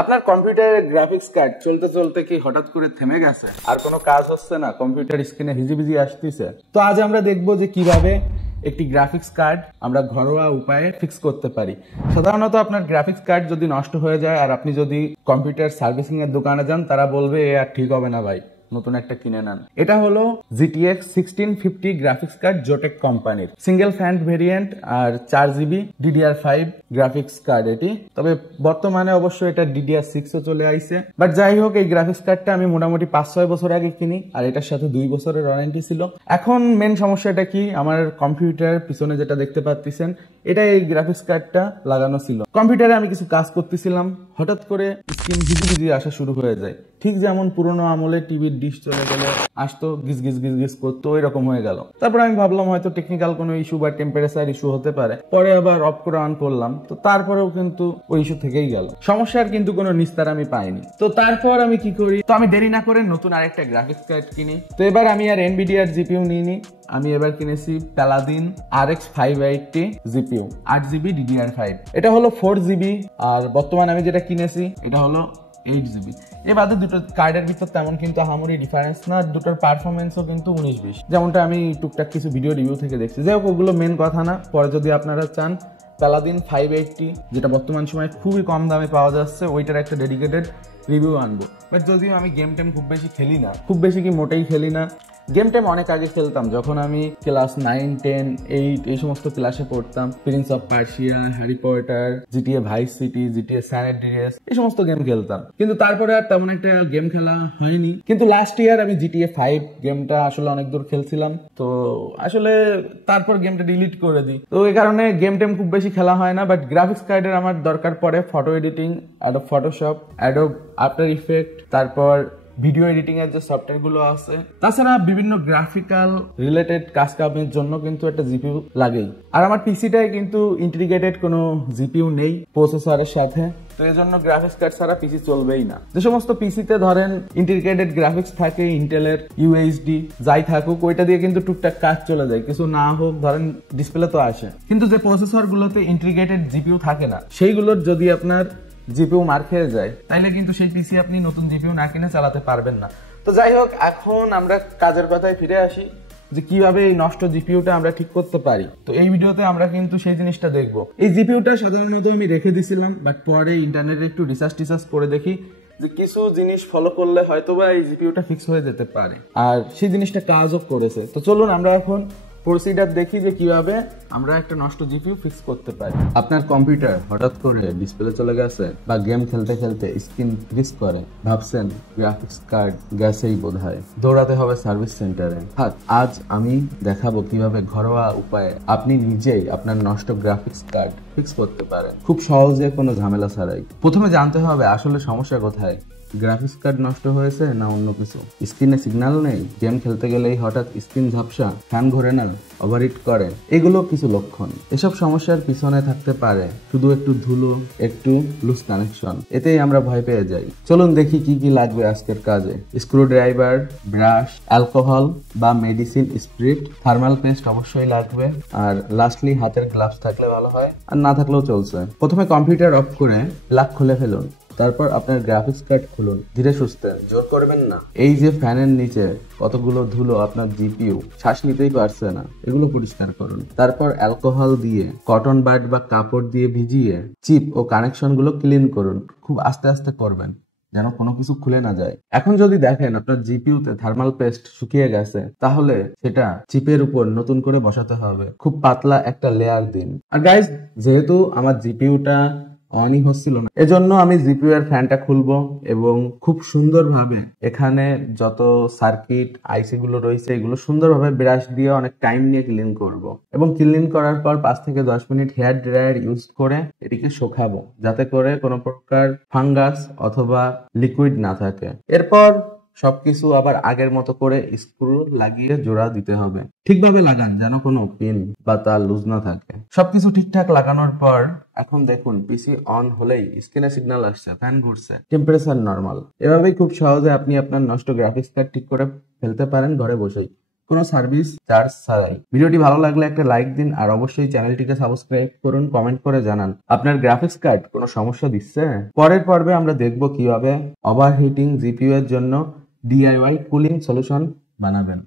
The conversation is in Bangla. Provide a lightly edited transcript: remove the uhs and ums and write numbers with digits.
আপনার কম্পিউটারের গ্রাফিক্স কার্ড চলতে চলতে কি হঠাৎ করে থেমে গেছে, আর কোনো কাজ হচ্ছে না, কম্পিউটার স্ক্রিনে হিজিবিজি আসতেছে? তো আজ আমরা দেখবো যে কিভাবে একটি গ্রাফিক্স কার্ড আমরা ঘরোয়া উপায়ে ফিক্স করতে পারি। সাধারণত আপনার গ্রাফিক্স কার্ড যদি নষ্ট হয়ে যায় আর আপনি যদি কম্পিউটার সার্ভিসিং এর দোকানে যান, তারা বলবে এ আর ঠিক হবে না ভাই, নতুন একটা কিনে নেন। এটা হলো GTX 1650 গ্রাফিক্স কার্ড জোটেক কোম্পানির সিঙ্গেল ফ্যান ভেরিয়েন্ট আর 4GB DDR5 গ্রাফিক্স কার্ড এটি। তবে বর্তমানে অবশ্য এটা DDR6 ও চলে আইছে। বাট যাই হোক, এই গ্রাফিক্স কার্ডটা আমি মোটামুটি 5-6 বছর আগে কিনি আর এটার সাথে 2 বছরের ওয়ারেন্টি ছিল। এখন মেন সমস্যাটা কি, আমার কম্পিউটার পিছনে যেটা দেখতে পাচ্ছেন এটা এই গ্রাফিক্স কার্ডটা লাগানো ছিল। কম্পিউটারে আমি কিছু কাজ করতেছিলাম, হঠাৎ করে স্ক্রিন হিজিবিজি আসা শুরু হয়ে যায়। ঠিক যেমন পুরোনো আমলে টিভির ডিশ চলে গেলে আসতো, গিজ গিজ গিজ গিজ করতো, ওই রকম হয়ে গেল। তারপর আমি ভাবলাম হয়তো টেকনিক্যাল কোনো ইস্যু বা টেম্পারেচার ইস্যু হতে পারে। পরে আবার অফ করে অন করলাম, তো তারপরেও কিন্তু ওই ইস্যু থেকেই গেল। সমস্যার কিন্তু কোনো নিস্তার আমি পাইনি। তো তারপর আমি কি করি, তো আমি দেরি না করে নতুন আরেকটা গ্রাফিক্স কার্ড কিনি। তো এবার আমি আর NVIDIA GPU নিইনি, আমি এবার কিনেছি Paladin RX 580 GPU 8GB DDR5। এটা হলো 4GB, আর বর্তমানে আমি যেটা কিনেছি এটা হলো 8GB। এ বাদে দুটো কার্ডের ভিতর তেমন কিন্তু আহামরি ডিফারেন্স না, দুটোর পারফরমেন্সও কিন্তু 19-20, যেমনটা আমি টুকটাক কিছু ভিডিও রিভিউ থেকে দেখছি। যাই হোক, ওগুলো মেন কথা না। পরে যদি আপনারা চান Paladin 580, যেটা বর্তমান সময়ে খুবই কম দামে পাওয়া যাচ্ছে, ওইটার একটা ডেডিকেটেড রিভিউ আনবো। বাট যদিও আমি গেম টেম খুব বেশি খেলি না, খুব বেশি কি মোটেই খেলি না। গেম টেম অনেক আগে খেলতাম, যখন আমি ক্লাস 9, 10, 8 এই সমস্ত ক্লাসে পড়তাম। Prince of Persia, Harry Potter, GTA vice city, GTA San Andreas, এই সমস্ত গেম খেলতাম। কিন্তু তারপরে আর তেমন একটা গেম খেলা হয়নি। কিন্তু লাস্ট ইয়ার আমি GTA 5 গেমটা আসলে অনেক দূর খেলছিলাম, তো আসলে তারপর গেমটা ডিলিট করে দিই। তো এই কারণে গেম টেম খুব বেশি খেলা হয় না। বাট গ্রাফিক্স কার্ডের আমার দরকার পড়ে photo editing, Adobe Photoshop, Adobe after effect, তারপর ভিডিও এডিটিং এর যে সফটওয়্যার গুলো আছে। তাছাড়া বিভিন্ন গ্রাফিক্যাল রিলেটেড কাজ কামের জন্য কিন্তু একটা জিপিইউ লাগেই। আর আমার পিসিটায় কিন্তু ইন্টিগ্রেটেড কোনো জিপিইউ নেই প্রসেসরের সাথে, তো এই জন্য গ্রাফিক্স কার্ড ছাড়া পিসি চলবেই না। যে সমস্ত পিসিতে ধরেন ইন্টিগ্রেটেড গ্রাফিক্স থাকে, ইন্টেলের UHD যাই থাকুক, ওইটা দিয়ে কিন্তু টুকটাক কাজ চলে যায়, কিছু না হোক ধরেন ডিসপ্লে তো আসে। কিন্তু যে প্রসেসর গুলোতে ইন্টিগ্রেটেড জিপিইউ থাকে না, সেইগুলোর যদি আপনার জিপিইউ মার খেয়ে যায়, তাইলে কিন্তু সেই পিসি আপনি নতুন জিপিইউ না কিনে চালাতে পারবেন না। তো যাই হোক, এখন আমরা কাজের কথায় ফিরে আসি যে কিভাবে এই নষ্ট জিপিইউটা আমরা ঠিক করতে পারি। তো এই ভিডিওতে আমরা কিন্তু সেই জিনিসটা দেখব। এই জিপিইউটা সাধারণত আমি রেখে দিছিলাম, বাট পরে ইন্টারনেটে একটু রিসার্চ করে দেখি যে কিছু জিনিস ফলো করলে হয়তোবা এই জিপিইউটা ফিক্স হয়ে যেতে পারে, আর সেই জিনিসটা কাজও করেছে। তো চলুন আমরা এখন প্রসিডার দেখি যে কিভাবে আমরা একটা নষ্ট জিপিইউ ফিক্স করতে পারি। আপনার কম্পিউটার হঠাৎ করে ডিসপ্লে চলে গেছে বা গেম খেলতে খেলতে স্ক্রিন ফ্রিজ করে, ভাবছেন গ্রাফিক্স কার্ড গেছেই বোধহয়, দৌড়াতে হবে সার্ভিস সেন্টারে। আজ আমি দেখাবো কিভাবে ঘরোয়া উপায়ে আপনি নিজেই আপনার নষ্ট গ্রাফিক্স কার্ড ফিক্স করতে পারেন, খুব সহজে, কোনো ঝামেলা ছাড়াই। প্রথমে জানতে হবে আসলে সমস্যা কোথায়, গ্রাফিক্স কার্ড নষ্ট হয়েছে না অন্য কিছু। স্ক্রিনে সিগন্যাল নেই, গেম খেলতে গেলেই হঠাৎ স্ক্রিন ঝাপসা, ফ্যান ঘোরে না, ওভারহিট করে, এগুলো কিছু লক্ষণ। এসব সমস্যার পিছনে থাকতে পারে শুধু একটু ধুলো, একটু লুজ কানেকশন, এতেই আমরা ভয় পেয়ে যাই। চলুন দেখি কি কি লাগবে আজকের কাজে। স্ক্রু ড্রাইভার, ব্রাশ, অ্যালকোহল বা মেডিসিন স্প্রিট, থার্মাল পেস্ট অবশ্যই লাগবে, আর লাস্টলি হাতের গ্লাভস থাকলে ভালো হয়, আর না থাকলেও চলছে। প্রথমে কম্পিউটার অফ করে প্লাগ খুলে ফেলুন, তারপর আপনার গ্রাফিক্স কার্ড খুলুন, ধীরে সুস্থে, জোর করবেন না। এই যে ফ্যানের নিচে কতগুলো ধুলো, আপনার জিপিইউ শ্বাস নিতেই পারছে না, এগুলো পরিষ্কার করুন। তারপর অ্যালকোহল দিয়ে, কটন বাড বা কাপড় দিয়ে ভিজিয়ে চিপ ও কানেকশন গুলো ক্লিন করুন। খুব আস্তে আস্তে করবেন যেন কোনো কিছু খুলে না যায়। এখন যদি দেখেন আপনার জিপিইউতে থার্মাল পেস্ট শুকিয়ে গেছে, তাহলে সেটা চিপের উপর নতুন করে বসাতে হবে। খুব পাতলা একটা লেয়ার দিন। আর গাইজ, যেহেতু আমার জিপিইউটা অনই হচ্ছিল না, এজন্য আমি জিপিইউ এর ফ্যানটা খুলবো এবং খুব সুন্দরভাবে এখানে যত সার্কিট আইসি গুলো রয়েছে এগুলো সুন্দরভাবে ব্রাশ দিয়ে অনেক টাইম নিয়ে ক্লিন করব। এবং ক্লিন করার পর 5 থেকে 10 মিনিট হেয়ার ড্রায়ার ইউজ করে এটিকে শুকাবো, যাতে করে কোনো প্রকার ফাঙ্গাস অথবা লিকুইড না থাকে। এরপর সবকিছু আবার আগের মতো করে স্ক্রু লাগিয়ে জোড়া দিতে হবে। ঠিকভাবে লাগান যেন কোনো পিন বা তার লুজ না থাকে। সবকিছু ঠিকঠাক লাগানোর পর এখন দেখুন পিসি অন হলেই স্ক্রিনে সিগন্যাল আসছে, ফ্যান ঘুরছে, টেম্পারেচার নরমাল। এভাবেই খুব সহজে আপনি আপনার নষ্ট গ্রাফিক্স কার্ড ঠিক করে ফেলতে পারেন ঘরে বসেই। কোনো সার্ভিস চার্জ ছাড়াই। ভিডিওটি ভালো লাগলে একটা লাইক দিন আর অবশ্যই চ্যানেলটিকে সাবস্ক্রাইব করুন, কমেন্ট করে জানান আপনার গ্রাফিক্স কার্ড কোনো সমস্যা দিচ্ছে। পরের পর্বে আমরা দেখব কিভাবে ওভারহিটিং জিপিইউ এর জন্য DIY কুলিং সলিউশন বানাবেন।